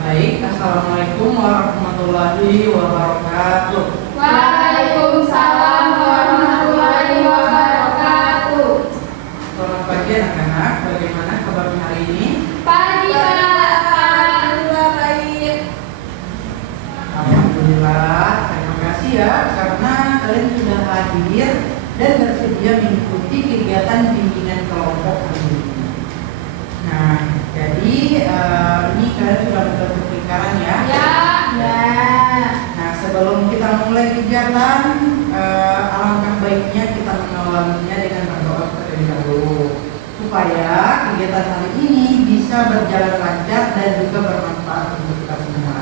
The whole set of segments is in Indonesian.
Baik, Assalamualaikum warahmatullahi wabarakatuh. Waalaikumsalam warahmatullahi wabarakatuh. Selamat pagi anak-anak, bagaimana kabarnya hari ini? Pagi Pak, alhamdulillah baik. Alhamdulillah, terima kasih ya karena kalian sudah hadir dan bersedia mengikuti kegiatan bimbingan kelompok hari ini. Nah, jadi ini kalian sudah membentuk lingkaran ya? Ya. Nah, sebelum kita mulai kegiatan, alangkah baiknya kita mengawalinya dengan berdoa terlebih dahulu supaya kegiatan hari ini bisa berjalan lancar dan juga bermanfaat untuk kita semua.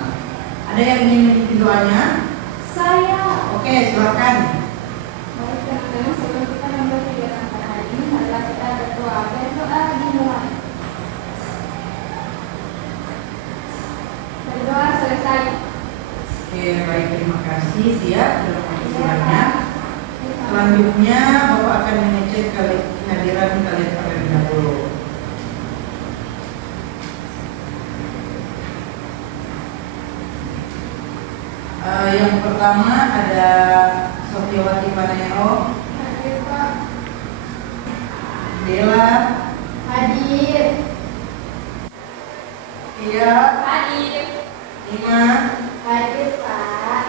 Ada yang ingin mengikuti doanya? Saya. Oke, silakan. Baik teman-teman, sebelum kita memulai kegiatan pada hari ini, marilah kita berdoa. Berdoa dimulai. Berdoa selesai. Oke, baik, terima kasih Tia sudah mengusulkannya. Selanjutnya Bapak akan mengecek kehadiran kalian terlebih dahulu. Yang pertama ada Sofiawati Panero, Hadir Pak. Dela, Hadir. Tia, Hadir. Ima, Hadir Pak.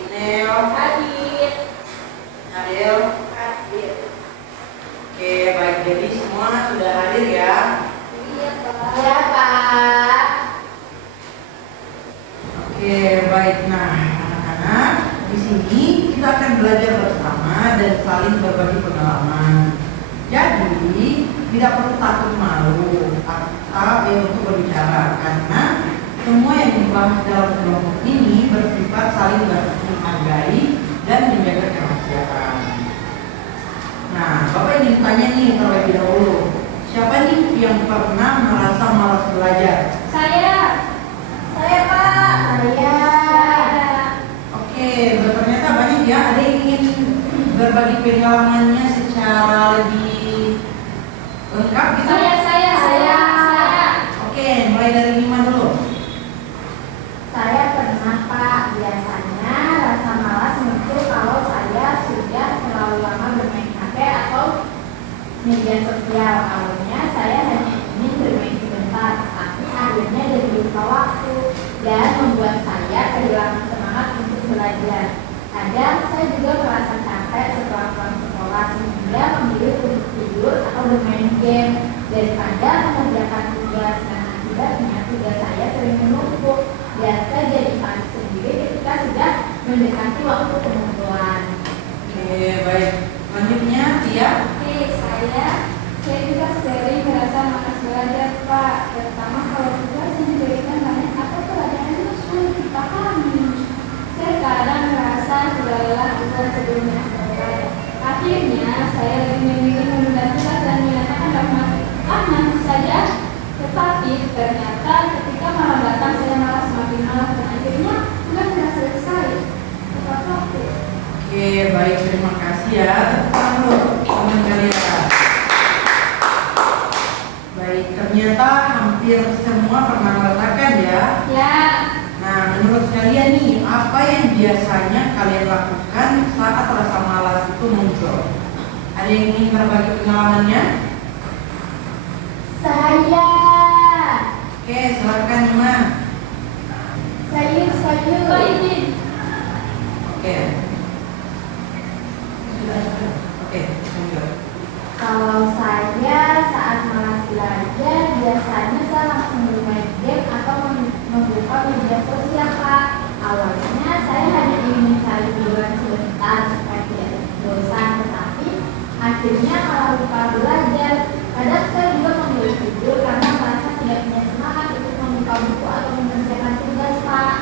Ineo, Hadir. Adel. Hadir. Oke, baik, jadi semua sudah hadir ya. Iya Pak. Iya Pak. Oke, baik. Nah, anak-anak, di sini kita akan belajar bersama dan saling berbagi pengalaman. Jadi, tidak perlu takut malu atau untuk berbicara karena semua yang dibahas dalam kelompok ini bersifat saling menghargai dan menjaga kerahasiaan. Nah, Bapak ingin tanya nih terlebih dahulu, siapa nih yang pernah merasa malas belajar? Saya Pak. Saya. Oke, ternyata banyak ya. Ada yang ingin berbagi pengalamannya secara lebih lengkap gitu? Saya. Oke, mulai dari Lima dulu. Saya pernah Pak. Biasanya rasa malas muncul kalau saya sudah terlalu lama bermain HP atau media sosial. Awalnya saya hanya ingin bermain sebentar, tapi akhirnya jadi lupa waktu dan membuat saya kehilangan semangat untuk belajar. Kadang saya juga merasa capek setelah pulang sekolah sehingga memilih untuk tidur atau bermain game daripada mengerjakan tugas. Dan akibatnya tugas saya sering menumpuk dan saya jadi panik sendiri ketika sudah mendekati waktu pengumpulan. Oke, baik. Selanjutnya, Tia. Saya juga sering merasa malas belajar Pak, terutama kalau tugas yang diberikan banyak atau pelajaran itu sulit dipahami. Saya kadang merasa sudah lelah tugas sebelumnya selesai. Akhirnya saya lebih memilih menunda tugas dan menyatakan dapat nanti saja. Tetapi ternyata ketika malam datang saya malah semakin malas dan akhirnya tugas sudah selesai tepat waktu. Oke, baik. Terima kasih ya. Tepuk tangan dulu, teman kalian. Baik, ternyata hampir semua pernah merasakan ya. Ya. Nah, menurut kalian nih, apa yang biasanya kalian lakukan saat rasa malas itu muncul? Ada yang ingin berbagi pengalamannya? Saya. Oke, silakan Ima. Pak izin. Oke. Oke, lanjut. Kalau saya saat malas belajar, biasanya saya langsung bermain game atau membuka media sosial Pak. Awalnya saya hanya ingin mencari hiburan sebentar supaya tidak bosan, tetapi akhirnya malah lupa belajar. Kadang saya juga memilih tidur karena merasa tidak punya semangat untuk membuka buku atau mengerjakan tugas Pak.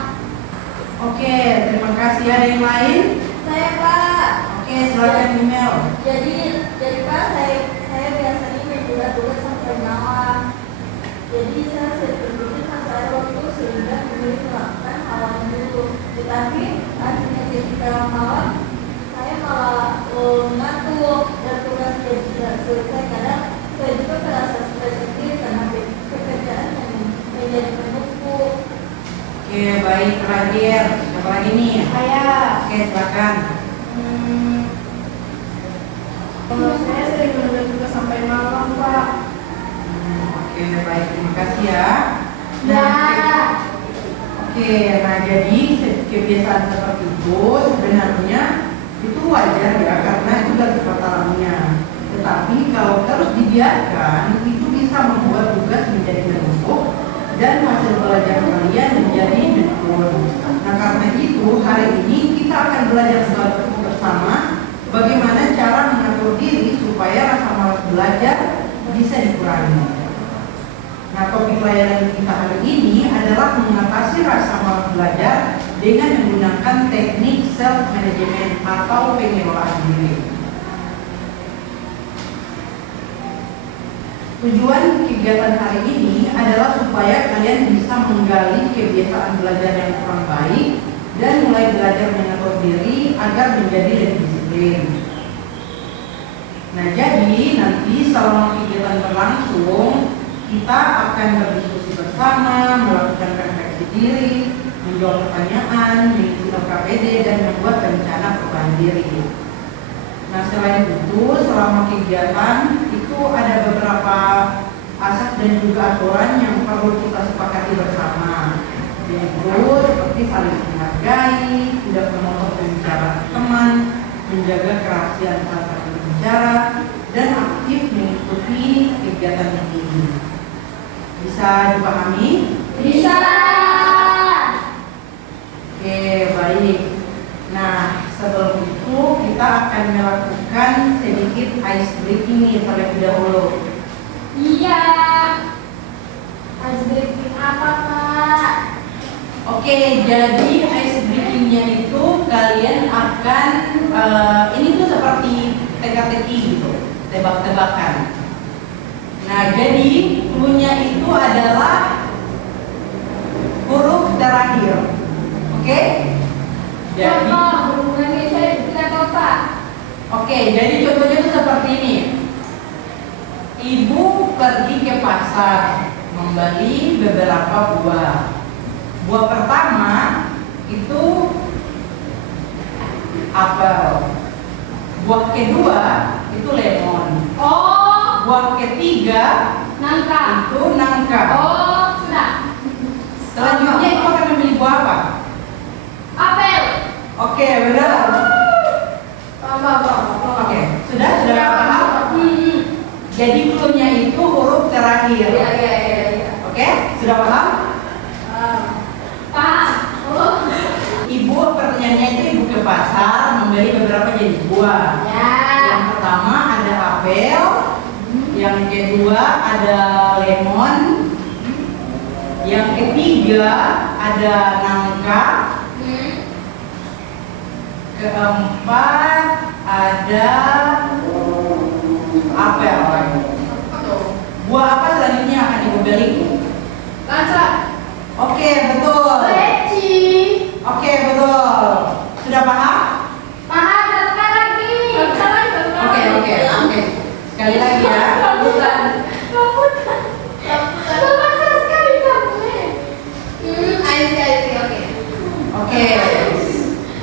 Oke, terima kasih. Ada yang lain? Saya Pak. Oke, silakan email. Jadi Pak, saya biasanya menunda tugas sampai malam. Jadi saya sering berpikir masalah waktu sehingga memilih melakukan hal yang dulu. Tetapi akhirnya ketika malam saya malah ngantuk dan tugas tidak selesai. Kadang saya juga merasa stres sendiri karena pekerjaan yang menjadi menumpuk. baik, terakhir. Siapa lagi nih? Saya. Oke, silakan. Saya sering menunda tugas sampai malam, Pak. Oke, baik, terima kasih ya. Ya. Oke, nah jadi kebiasaan seperti itu sebenarnya itu wajar ya, karena itu udah sifat alamnya. Tetapi kalau terus dibiarkan, itu bisa membuat tugas menjadi menumpuk dan hasil belajar kalian menjadi menurun. Nah karena itu hari ini kita akan belajar bersama bagaimana cara mengatur diri supaya rasa malas belajar bisa dikurangi. Nah, topik layanan kita hari ini adalah mengatasi rasa malas belajar dengan menggunakan teknik self management atau pengelolaan diri. Tujuan kegiatan hari ini adalah supaya kalian bisa menggali kebiasaan belajar yang kurang baik dan mulai belajar mengatur diri agar menjadi lebih disiplin. Nah, jadi nanti selama kegiatan berlangsung kita akan berdiskusi bersama, melakukan refleksi diri, menjawab pertanyaan, mengisi LKPD, dan membuat rencana perubahan diri. Nah selain itu, selama kegiatan itu ada beberapa asas dan juga aturan yang perlu kita sepakati bersama. Yaitu seperti saling menghargai, tidak memotong pembicaraan teman, menjaga kerahasiaan salah satu pembicara, dan aktif mengikuti kegiatan ini. Bisa dipahami? Bisa. Oke, baik. Nah, sebelum itu kita akan melakukan sedikit ice breaking nih terlebih dahulu. Iya. Ice breaking apa, Kak? Oke, jadi ice breakingnya itu kalian akan ini tuh seperti teka-teki gitu, tebak-tebakan. Nah, jadi cluenya itu adalah huruf terakhir. Oke? Jadi hubungannya saya tidak tahu, Pak. Oke, jadi contohnya itu seperti ini. Ibu pergi ke pasar membeli beberapa buah. Buah pertama itu apel. Buah kedua itu lemon. Oh, Buah ketiga nangka. itu nangka. Oh, sudah. Selanjutnya itu akan memilih buah apa? Apel. Oke, benar. Oke, sudah paham? Jadi cluenya itu huruf terakhir. Iya. Oke, sudah paham? Pak. Oh. Ibu pertanyaannya itu ibu ke pasar membeli beberapa jenis buah. Ya. Yang pertama ada apel, yang kedua ada lemon, yang ketiga ada nangka, keempat ada apel. Buah apa selanjutnya akan ibu beli? Lancar. Oke, betul. Leci. Oke, betul. Sudah paham? Paham, satu lagi. Oke. Sekali lagi ya. Rambutan sekali kamu.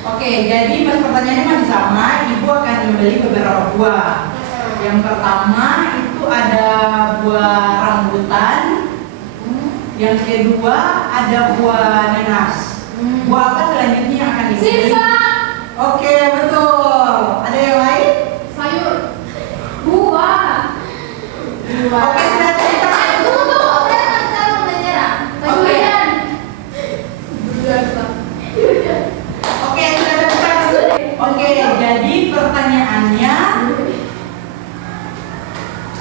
Oke, jadi pertanyaannya masih sama. Ibu akan membeli beberapa buah. Yang pertama itu ada buah rambutan. Yang kedua ada buah nanas. Buah apa selanjutnya yang akan dibeli? Sisa. Oke, betul. Ada yang lain? Sayur. Buah. Oke, sudah cerita. Tunggu, saya masih menyerah. Durian. Oke, sudah cerita. Oke, jadi pertanyaannya,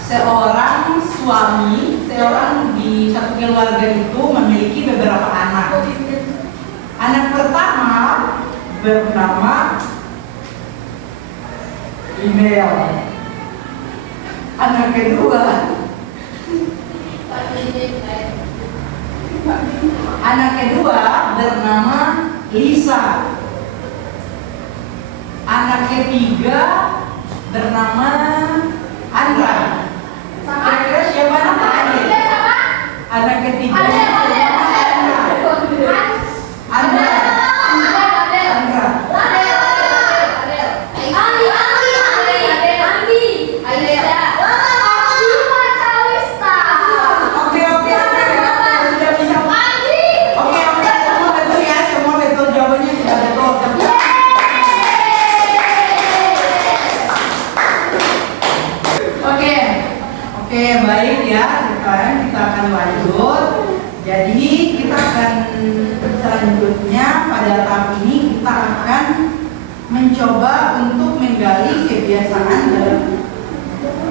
seorang suami, seorang di satu keluarga itu memiliki beberapa anak. Anak pertama bernama Email. Anak kedua bernama Lisa. Anak ketiga bernama Andra. Kira-kira siapa anak terakhir? Anak ketiga bernama Andra. Andra ya, sekarang kita akan lanjut. Jadi kita akan selanjutnya pada tahap ini kita akan mencoba untuk menggali kebiasaan dalam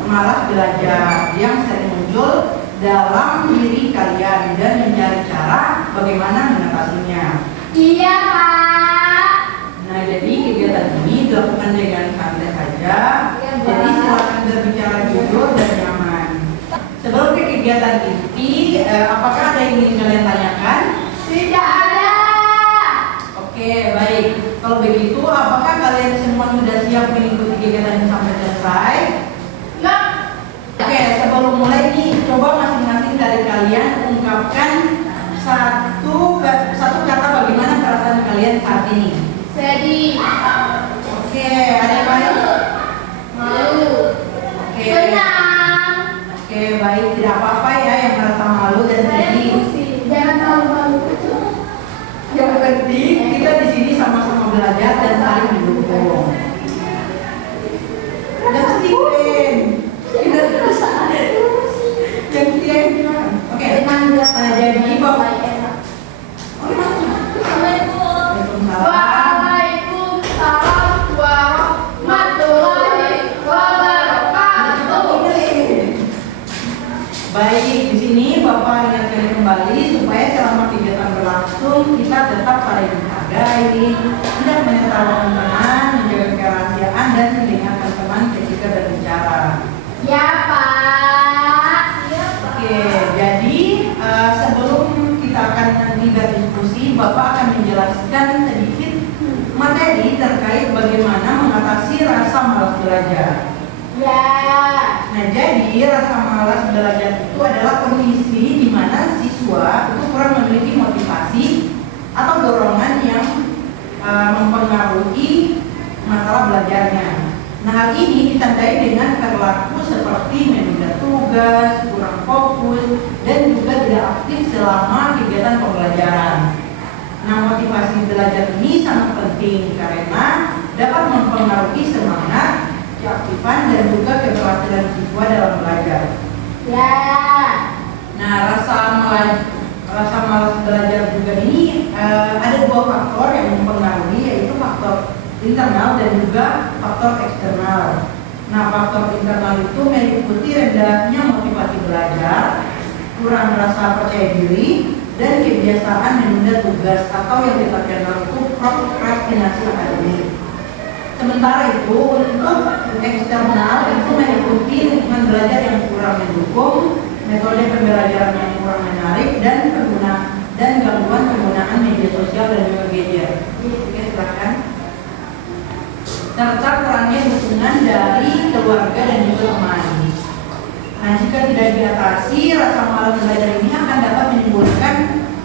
malas belajar yang sering muncul dalam diri kalian dan mencari cara bagaimana mengatasinya. Iya, Pak. Nah, jadi kegiatan ini dilakukan dengan santai saja. Jadi silakan berbicara jujur dan nyaman. Sebelum ke kegiatan ini, apakah ada yang ingin kalian tanyakan? Tidak ada. Oke, baik. Kalau begitu, apakah kalian semua sudah siap mengikuti kegiatan ini sampai selesai? Ya. Oke, sebelum mulai nih, coba masing-masing dari kalian ungkapkan satu kata bagaimana perasaan kalian saat ini. Sedih. Oke, ada yang lain? Malu. Oke. Senang. Oke, baik, tidak apa-apa ya yang merasa malu dan sedih. Jangan malu-malu. Yang penting kita di sini sama-sama belajar dan saling mendukung. Dan Steven, kita terus yang tidak gimana? Oke. Nah, jadi bapak. Waalaikumsalam warahmatullahi wabarakatuh. Baik, di sini Bapak ingatkan kembali supaya selama kegiatan berlangsung kita tetap saling menghargai, tidak menertawakan teman, menjaga kerahasiaan dan mendengarkan teman ketika berbicara. Ya, Pak. Oke, jadi sebelum kita akan nanti berdiskusi, Bapak akan menjelaskan sedikit materi terkait bagaimana mengatasi rasa malas belajar. Ya. Nah, jadi rasa malas belajar itu adalah kondisi di mana siswa itu kurang memiliki motivasi atau dorongan yang mempengaruhi masalah belajarnya. Nah, hal ini ditandai dengan perilaku seperti menunda tugas, kurang fokus, dan juga tidak aktif selama kegiatan pembelajaran. Nah, motivasi belajar ini sangat penting karena dapat mempengaruhi semangat, keaktifan, dan juga keberhasilan siswa dalam belajar. Ya. Nah, rasa malas belajar juga ini ada dua faktor yang mempengaruhi, yaitu faktor internal dan juga faktor eksternal. Nah, faktor internal itu meliputi rendahnya motivasi belajar, kurang rasa percaya diri, dan kebiasaan menunda tugas atau yang kita kenal itu prokrastinasi akademik. Sementara itu untuk eksternal itu meliputi lingkungan belajar yang kurang mendukung, metode pembelajaran yang kurang menarik, dan gangguan penggunaan media sosial dan juga gadget. Oke, silakan. Serta kurangnya dukungan dari keluarga dan juga teman. Nah, jika tidak diatasi, rasa malas belajar ini akan dapat menimbulkan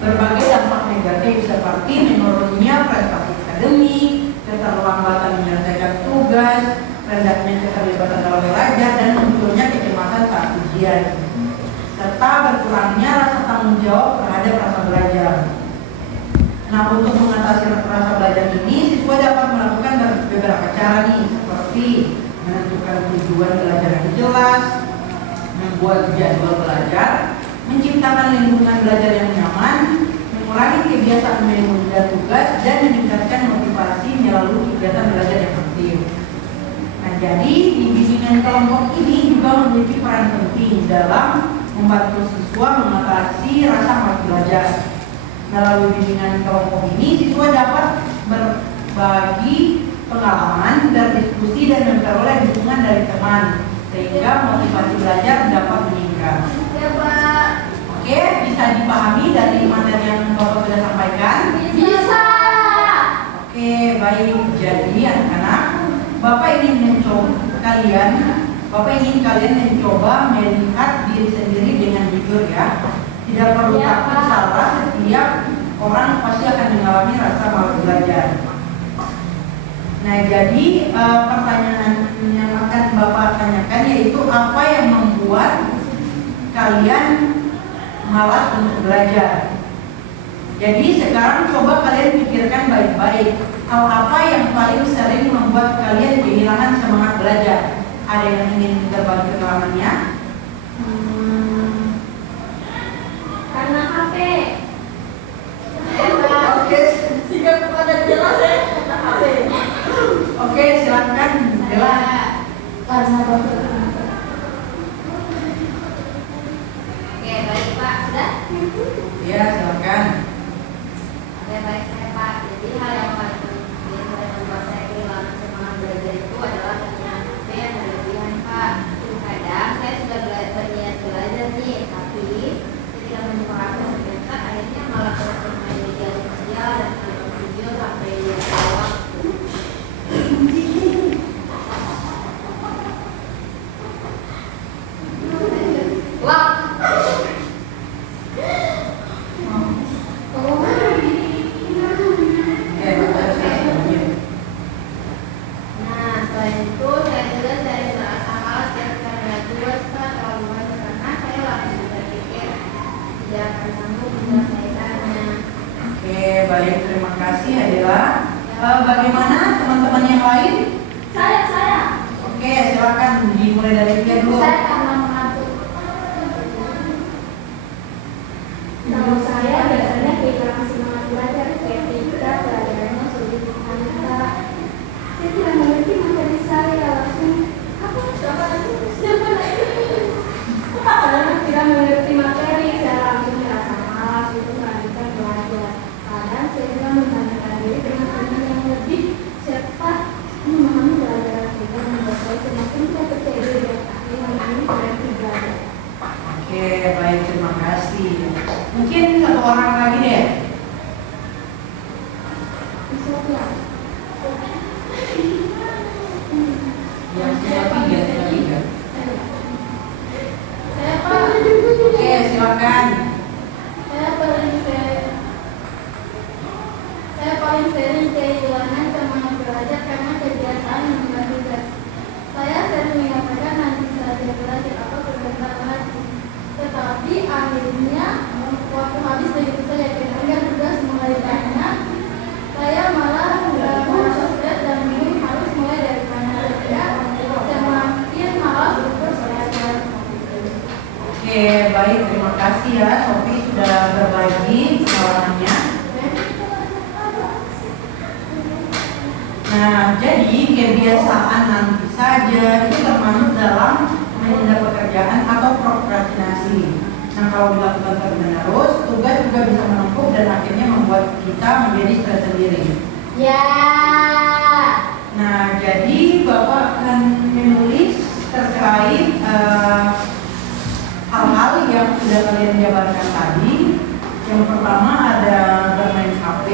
berbagai dampak negatif seperti menurunnya prestasi akademik, keterlambatan menyelesaikan tugas, rendahnya keterlibatan dalam belajar, dan munculnya kecemasan saat ujian, serta berkurangnya rasa tanggung jawab terhadap rasa belajar. Nah, untuk mengatasi rasa belajar ini, siswa dapat melakukan beberapa cara nih, seperti menentukan tujuan belajar yang jelas, membuat jadwal belajar, menciptakan lingkungan belajar yang nyaman, mengurangi kebiasaan menunda tugas, dan meningkatkan motivasi melalui kegiatan belajar yang aktif. Nah, jadi di bimbingan kelompok ini juga memiliki peran penting dalam membantu siswa mengatasi rasa malas belajar. Melalui bimbingan kelompok ini, siswa dapat berbagi pengalaman, berdiskusi, dan memperoleh dukungan dari teman, sehingga motivasi belajar dapat meningkat. Ya, Pak. Oke, bisa dipahami dari materi yang Bapak sudah sampaikan? Bisa. Oke, baik. Jadi anak-anak, Bapak ingin kalian mencoba melihat diri sendiri dengan jujur ya. Tidak perlu Ya, takut Pak. salah, setiap orang pasti akan mengalami rasa malas belajar. Nah, jadi pertanyaan yang akan Bapak tanyakan yaitu apa yang membuat kalian malas untuk belajar. Jadi sekarang coba kalian pikirkan baik-baik, hal apa yang paling sering membuat kalian kehilangan semangat belajar? Ada yang ingin berbagi pengalamannya? Ya, silakan. Oke, baik saya Pak. Jadi hal yang paling penting dan membuat saya kehilangan semangat belajar itu adalah penggunaan HP yang berlebihan Pak. Kadang saya sudah berniat belajar nih, tapi ketika mencoba HP sebentar, akhirnya malah terus bermain media sosial dan menonton video sampai dia waktu. Wah. Nah, selain itu saya juga sering merasa malas ketika melihat tugas Pak, terlalu banyak karena saya langsung berpikir tidak akan sanggup menyelesaikannya. Oke, baik, terima kasih Adela. Bagaimana teman-teman yang lain? Saya. Oke, silakan dimulai dari Tia dulu. Saya karena mengantuk. Kalau saya biasanya kehilangan semangat belajar ketika pelajarannya sulit dihantar. Saya tidak mengerti materi saya langsung. Siapa lagi? Saya tidak mengerti materi, saya langsung merasa malas untuk melanjutkan belajar. Kadang saya juga membandingkan diri dengan teman yang lebih cepat memahami pelajaran kita, membuat saya semakin tidak percaya diri dan akhirnya ini berhenti belajar. Oke, baik, terima kasih. Mungkin satu orang lagi deh. Yang tiga. Saya Pak. Oke, silakan. Saya paling sering kehilangan semangat belajar karena kebiasaan menunda tugas. Saya sering mengatakan nanti saja belajar atau sebentar lagi. Tetapi akhirnya waktu habis begitu saja ketika tugas mulai banyak, saya malah merasa stres dan bingung harus mulai dari mana saja. Semakin malas untuk belajar. Oke, baik, terima kasih ya Sofi sudah berbagi pengalamannya. Nah, jadi kebiasaan nanti saja itu termasuk dalam menunda pekerjaan atau prokrastinasi. Nah, kalau dilakukan terus-menerus, tugas juga bisa menumpuk dan akhirnya membuat kita menjadi stres sendiri. Ya. Nah, jadi Bapak akan menulis terkait hal-hal yang sudah kalian jabarkan tadi. Yang pertama ada bermain HP,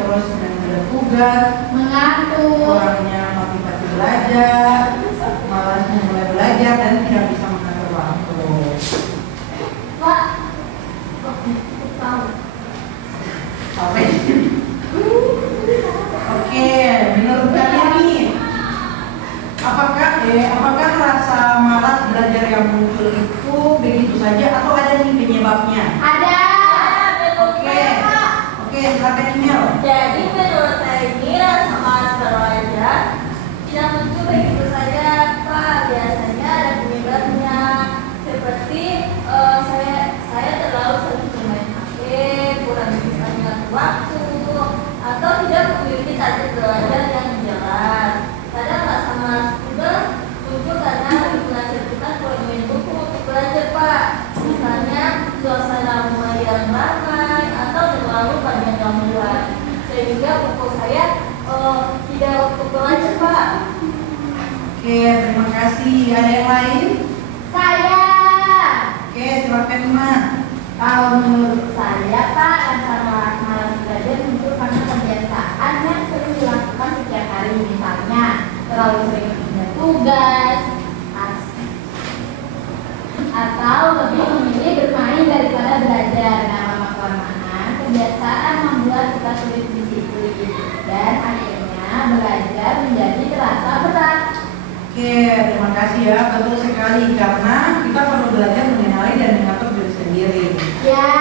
terus menunda tugas, Mengantuk. kurangnya motivasi belajar, malasnya mulai belajar dan tidak bisa mengatur waktu. Pak. Tahu. Oke. Oke, menurut kalian nih, apakah rasa malas belajar yang muncul itu begitu saja atau ada nih penyebabnya? Ada. Oke, silakan email. Jadi menurut saya ini rasa malas belajar tidak muncul begitu saja Pak. Biasanya ada penyebabnya seperti saya terlalu sering bermain HP, kurang bisa mengatur waktu, atau tidak memiliki target belajar yang jelas. Kadang rasa malas juga muncul karena lingkungan sekitar kurang mendukung untuk belajar Pak. Misalnya suasana rumah yang ramai atau terlalu banyak gangguan, sehingga fokus saya tidak untuk belajar Pak. Oke, terima kasih. Ada yang lain? Saya. Oke, silakan Ma. Kalau menurut saya Pak, rasa malas belajar muncul karena kebiasaan yang sering dilakukan setiap hari. Misalnya terlalu sering menunda tugas, atau lebih memilih bermain daripada belajar. Nah, lama-kelamaan kebiasaan membuat kita sulit disiplin dan akhirnya belajar menjadi terasa berat. Oke, terima kasih ya. Betul sekali karena kita perlu belajar mengenali dan mengatur diri sendiri. Ya.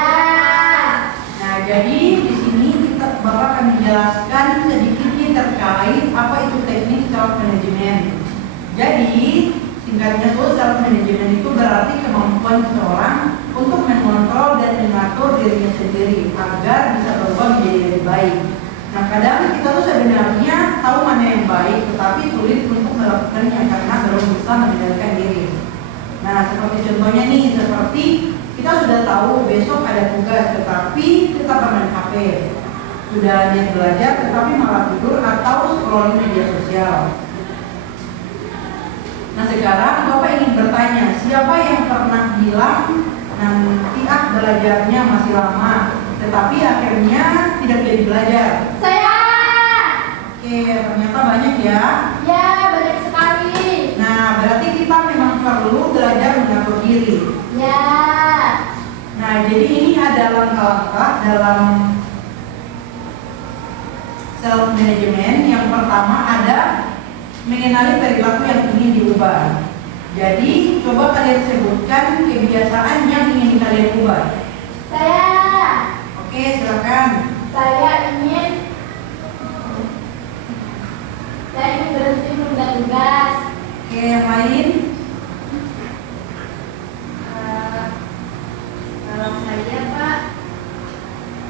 Nah, jadi di sini Bapak akan menjelaskan sedikit nih terkait apa itu teknik self management. Jadi singkatnya tuh self management itu berarti kemampuan seseorang untuk mengontrol dan mengatur dirinya sendiri agar bisa berubah menjadi lebih baik. Nah, kadang kita tuh sebenarnya tahu mana yang baik, tetapi sulit untuk melakukannya karena belum bisa mengendalikan diri. Nah, seperti contohnya nih, seperti kita sudah tahu besok ada tugas tetapi tetap bermain HP. Sudah niat belajar tetapi malah tidur atau scrolling media sosial. Nah sekarang Bapak ingin bertanya, siapa yang pernah bilang nanti belajarnya masih lama tetapi akhirnya tidak jadi belajar? Saya. Oke, ternyata banyak ya. Ya, banyak sekali. Nah, berarti kita memang perlu belajar mengatur diri. Ya. Nah, jadi ini ada langkah-langkah dalam self management. Yang pertama ada mengenali perilaku yang ingin diubah. Jadi, coba kalian sebutkan kebiasaan yang ingin kalian ubah. Saya. Oke, silakan. Saya ingin berhenti menunda tugas. Oke, yang lain? Kalau saya, Pak,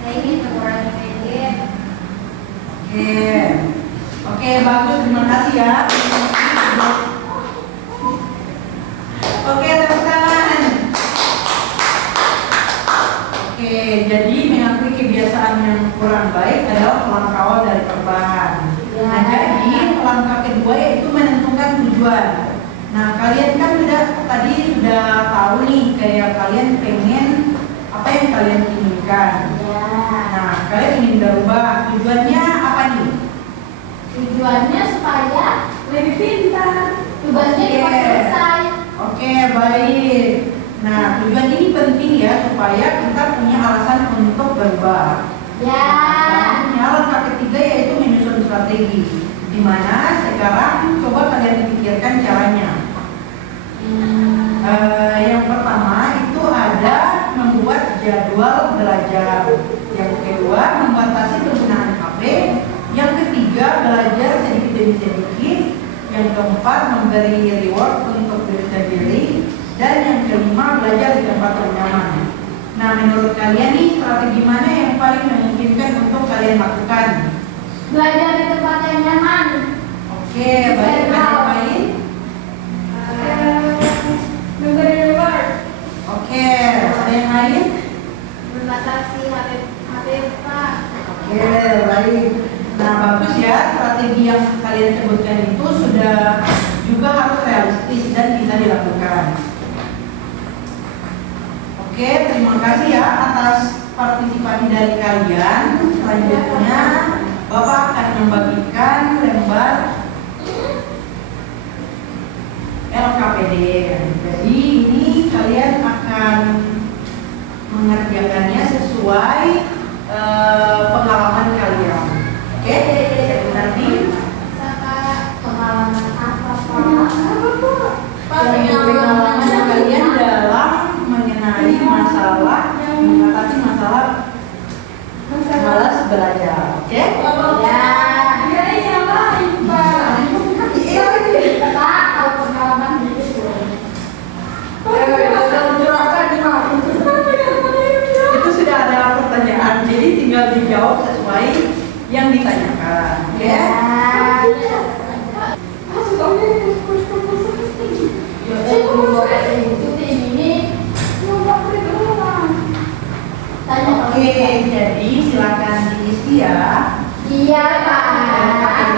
saya ingin mengurangi media. Oke, bagus, terima kasih ya. Oke, tepuk tangan. Oke, jadi mengakui kebiasaan yang kurang baik adalah langkah awal dari perubahan. Nah, jadi langkah kedua yaitu menentukan tujuan. Nah, kalian kan sudah tahu nih kayak kalian pengen apa yang kalian inginkan. Ya. Nah, kalian ingin berubah. Tujuannya apa nih? Tujuannya supaya Lebih pintar. tugasnya cepat selesai. Oke, baik. Nah, tujuan ini penting ya supaya kita punya alasan untuk berubah. Ya. Selanjutnya langkah ketiga yaitu menyusun strategi. Di mana sekarang coba kalian pikirkan caranya. Yang pertama itu ada membuat jadwal belajar. Yang kedua membatasi penggunaan HP. Yang ketiga belajar sedikit demi sedikit. Yang keempat memberi reward untuk diri sendiri. Dan yang kelima belajar di tempat yang nyaman. Nah, menurut kalian nih strategi mana yang paling memungkinkan untuk kalian lakukan? Belajar di tempat yang nyaman. Oke, baik. Ada yang lain? Memberi reward. Oke, ada yang lain? Membatasi HP, Pak. Oke, baik. Nah, bagus ya, strategi yang kalian sebutkan itu sudah juga harus realistis dan bisa dilakukan. Oke, terima kasih ya atas partisipasi dari kalian. Selanjutnya, Bapak akan membagikan lembar LKPD. Jadi ini kalian akan mengerjakannya sesuai pengalaman kalian. Oke, nanti Pengalaman apa, Pak? pengalaman kalian dalam mengenai masalah, mengatasi masalah malas belajar. Oke? Ya. Pak, kalau pengalaman gitu. Itu sudah ada pertanyaan, jadi tinggal dijawab sesuai yang ditanyakan. Oke? Oke, jadi silakan diisi ya. Iya, Pak.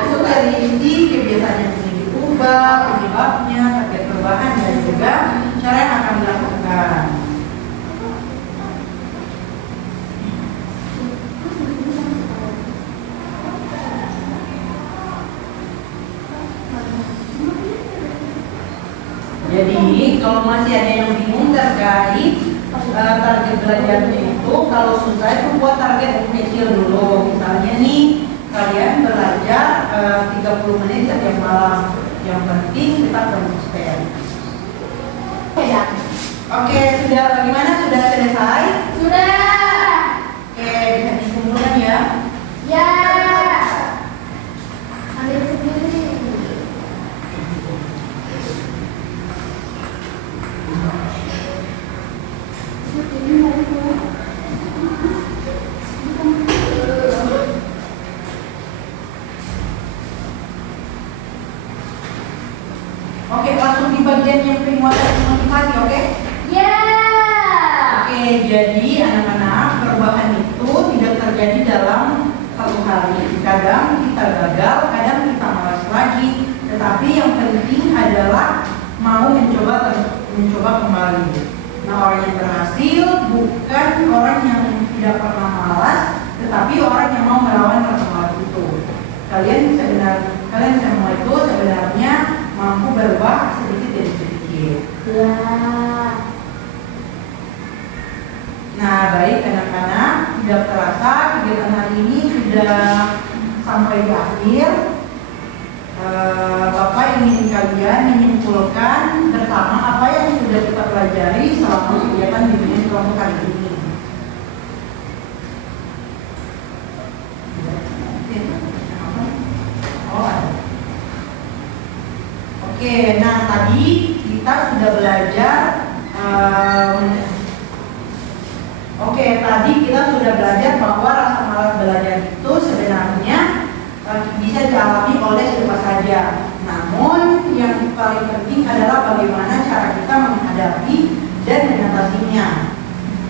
Itu dari isi kebiasaan yang ingin diubah, penyebabnya, target perubahan dan juga cara yang akan dilakukan. Jadi kalau masih ada yang bingung terkait target belajarnya itu, kalau susah itu buat target kecil dulu. Misalnya nih kalian belajar 30 menit setiap malam. Yang penting kita konsisten. Oke, sudah bagaimana? Sudah selesai? Sudah. Oke, bisa dikumpulkan ya. Ya. Ambil sendiri. Oke, langsung di bagian yang penguatan motivasi, oke? Ya. Oke, jadi Kadang kita gagal, kadang kita malas lagi. Tetapi yang penting adalah mau mencoba kembali. Nah, orang yang berhasil bukan orang yang tidak pernah malas, tetapi orang yang mau melawan rasa malas itu. Kalian semua itu sebenarnya mampu berubah sedikit demi sedikit. Ya. Nah, baik anak-anak, tidak terasa kegiatan hari ini sudah sampai di akhir. Bapak ingin kalian menyimpulkan bersama apa yang sudah kita pelajari selama kegiatan bimbingan kelompok kali ini. Oke, nah tadi kita sudah belajar. Tadi kita sudah belajar bahwa rasa malas belajar itu sebenarnya bisa dialami oleh siapa saja. Namun yang paling penting adalah bagaimana cara kita menghadapi dan mengatasinya.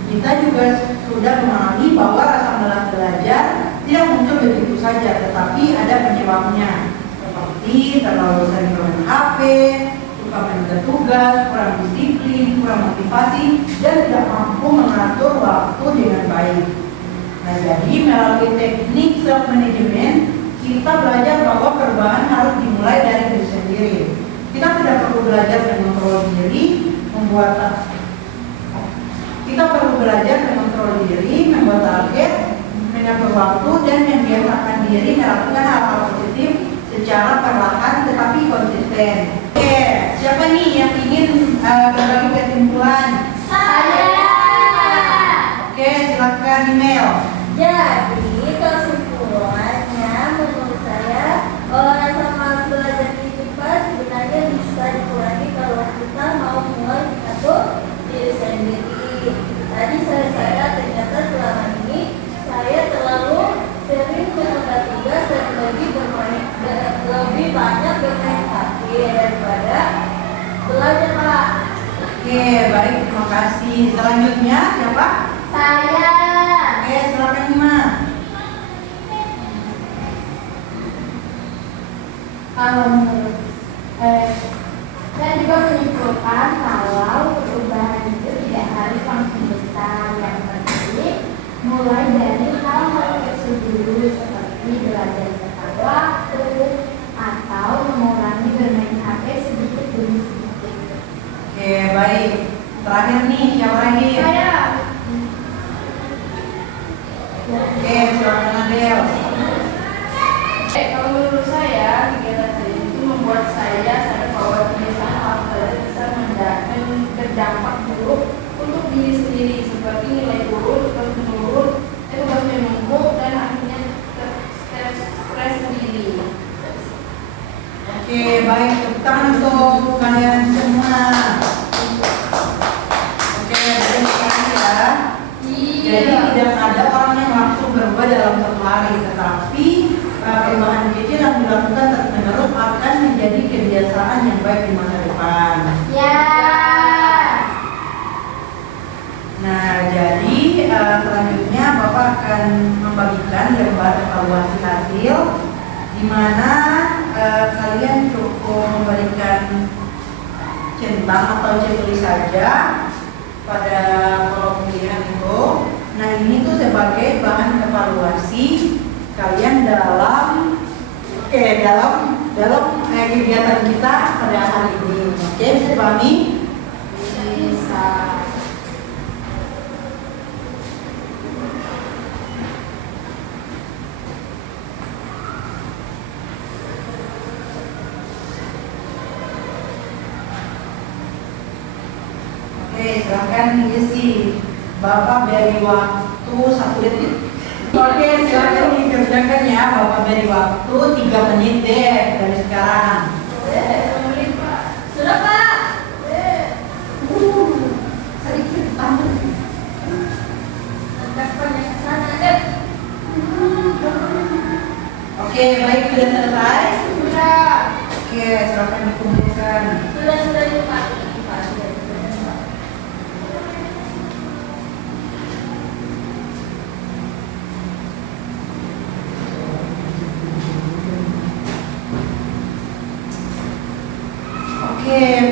Kita juga sudah memahami bahwa rasa malas belajar tidak muncul begitu saja, tetapi ada penyebabnya, seperti terlalu sering bermain HP, suka menunda tugas, kurang disiplin, kurang motivasi, dan tidak mampu mengatur waktu dengan baik. Nah, jadi melalui teknik self management kita belajar bahwa perubahan harus dimulai dari diri sendiri. Kita tidak perlu belajar mengontrol diri, membuat target, mengatur waktu, dan membiasakan diri melakukan hal-hal positif secara perlahan tetapi konsisten. Oke, siapa nih yang ingin berbagi kesimpulan? Saya. Oke, silakan email. Jadi kesimpulannya menurut saya rasa malas belajar di IPA sebenarnya bisa dikurangi kalau kita mau mulai mengatur diri sendiri. Tadi saya ternyata selama ini saya terlalu sering menunda tugas dan lebih banyak bermain HP daripada belajar, Pak. Oke, baik, terima kasih. Selanjutnya siapa? Saya. Oke, silakan Ima. Kalau menurut saya juga menyimpulkan kalau perubahan itu tidak harus langsung besar. Yang penting mulai dari hal-hal kecil dulu seperti belajar tepat waktu atau mengurangi bermain HP sedikit demi sedikit. Oke, baik. Terakhir nih, siapa lagi? Saya. Oke, silakan Adel. Kalau menurut saya, kegiatan hari ini membuat saya sadar bahwa kebiasaan hal bisa berdampak buruk untuk diri sendiri, seperti nilai turun, terus menurun, tugas menumpuk, dan akhirnya stres sendiri. Oke, baik. Tepuk tangan untuk kalian semua. Oke, baik sekali ya. Jadi tidak ada orang yang langsung berubah dalam satu hari, tetapi perubahan kecil yang dilakukan terus-menerus akan menjadi kebiasaan yang baik di masa depan. Ya. Nah, jadi selanjutnya Bapak akan membagikan lembar evaluasi hasil, di mana kalian cukup memberikan centang atau checklist saja pada kolom pilihan itu. Nah, ini tuh sebagai bahan evaluasi kalian dalam kegiatan kita pada hari ini. Oke, bisa dipahami? Bisa. Oke, silakan diisi. Bapak beri waktu 1 detik. Oke, silakan dikerjakan ya. Bapak beri waktu 3 menit deh dari sekarang. Sudah, Pak. Sedikit tambah. Responnya ke sana. Oke, baik, sudah selesai. Sudah. Oke, silakan dikumpulkan. Sudah itu, Pak.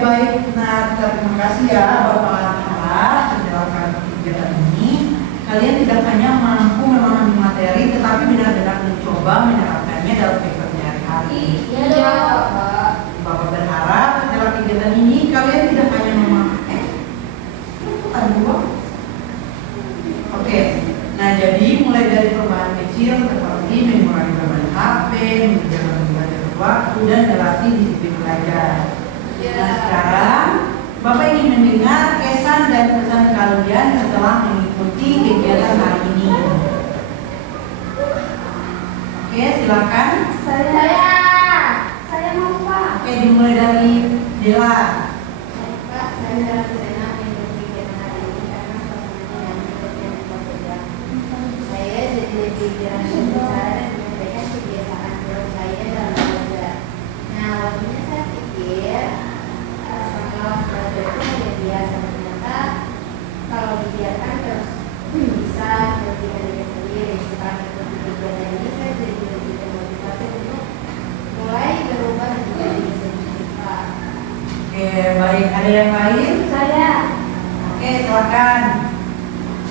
baik. Nah, terima kasih ya Bapak Ara menjelaskan kegiatan ini. Kalian tidak hanya mampu memahami materi, tetapi benar-benar mencoba menerapkannya dalam kehidupan sehari-hari. Iya dong. Bapak berharap dalam kegiatan ini kalian tidak hanya Oke. Nah, jadi mulai dari perubahan kecil seperti mengurangi beban HP, mengerjakan belajar waktu, dan melatih disiplin belajar. Nah, sekarang Bapak ingin mendengar kesan dan pesan kalian setelah mengikuti kegiatan hari ini. Oke, silakan. Saya mau Pak. Oke, dimulai dari Dela. Pak, saya senang mengikuti kegiatan hari ini karena suasananya yang berbeda. Saya jadi lebih dirasakan dan menyampaikan kebiasaan baru saya dalam belajar. Nah, awalnya saya pikir setelah belajar itu sudah biasa, ternyata kalau dibiarkan terus bisa lebih dari sendiri. Setelah mengikuti kegiatan ini saya jadi lebih termotivasi untuk mulai berubah menjadi diri sendiri, Pak. Oke, baik. Ada yang lain? Saya Oke, silakan.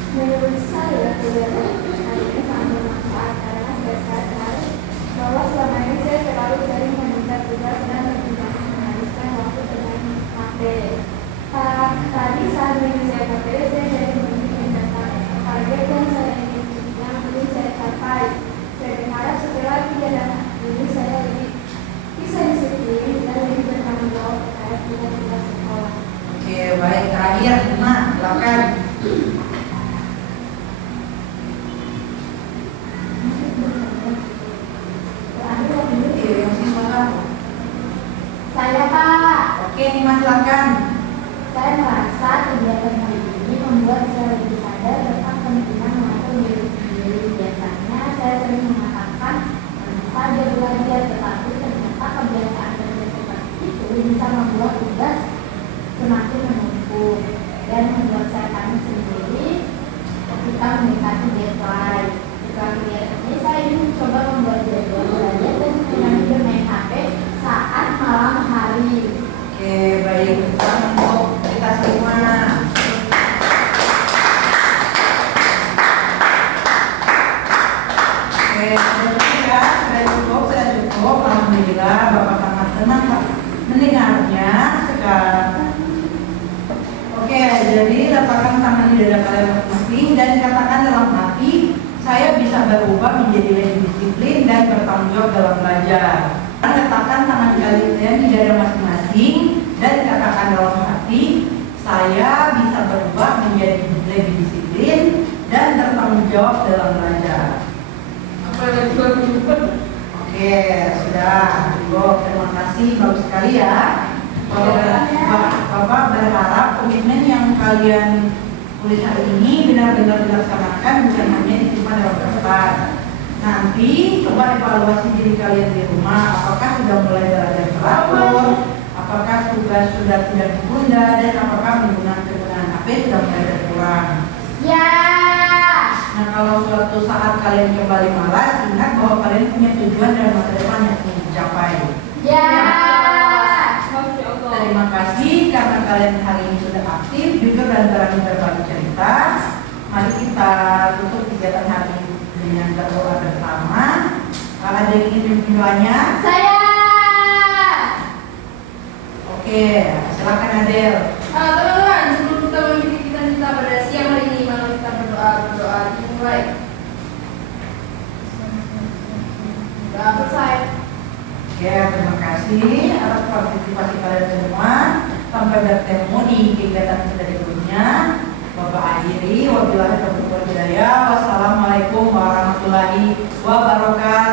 menurut saya kegiatan hari ini sangat bermanfaat karena saya sadar bahwa selama ini saya terlalu sering meminta tugas dan tidak menghabiskan waktu dengan HP. Tadi saat saya materi saya jadi memikirkan target yang ingin saya capai. Saya berharap setelah kegiatan ini saya lebih bisa disiplin dan lebih bertanggung jawab terhadap tugas sekolah. Oke, baik. Terakhir, Nah, silakan. Oke, yang siswa kamu. Saya Pak. Oke, Nima, silakan. Saya merasa kegiatan hari ini membuat saya lebih sadar tentang pentingnya mengatur diri sendiri. Biasanya saya sering mengatakan saja belajar, tetapi ternyata kebiasaan belajar seperti itu bisa membuat tugas semakin menumpuk dan membuat saya panik sendiri ketika mendekati deadline. Setelah kegiatan ini saya ingin mencoba membuat jadwal belajar dan mengurangi bermain HP saat malam hari. Oke, baik. Salam untuk kita semua. Oke, sudah cukup. Alhamdulillah, Bapak sangat senang mendengarnya sekarang. Oke, jadi letakkan tangan di dada kalian masing-masing dan katakan dalam hati, saya bisa berubah menjadi lebih disiplin dan bertanggung jawab dalam belajar. Letakkan tangan kalian di dada masing-masing dan katakan dalam hati, saya bisa berubah menjadi lebih disiplin dan bertanggung jawab dalam belajar. Oke, sudah. Terima kasih, bagus sekali ya. Bapak berharap komitmen yang kalian tulis hari ini benar-benar dilaksanakan, bukan hanya disimpan dalam kertas. Nanti coba evaluasi diri kalian di rumah, apakah sudah mulai belajar teratur, apakah tugas sudah tidak ditunda, dan apakah penggunaan HP sudah mulai berkurang. Ya. Nah, kalau suatu saat kalian kembali malas, ingat bahwa kalian punya tujuan dan masa depan yang ingin dicapai. Ya. Terima kasih karena kalian hari ini sudah aktif, jujur dan berani berbagi cerita. Mari kita tutup kegiatan hari ini dengan berdoa bersama. Ada yang ingin berdoanya? Saya. Oke, silakan Adel. Teman-teman, sebelum kita mengikuti kita pada siang hari ini, mari kita berdoa dimulai. Sudah selesai. Oke, terima kasih atas partisipasi kalian semua. Sampai bertemu di kegiatan kita berikutnya. Bapak akhiri, wabillahi taufiq wal hidayah. Wassalamualaikum warahmatullahi wabarakatuh.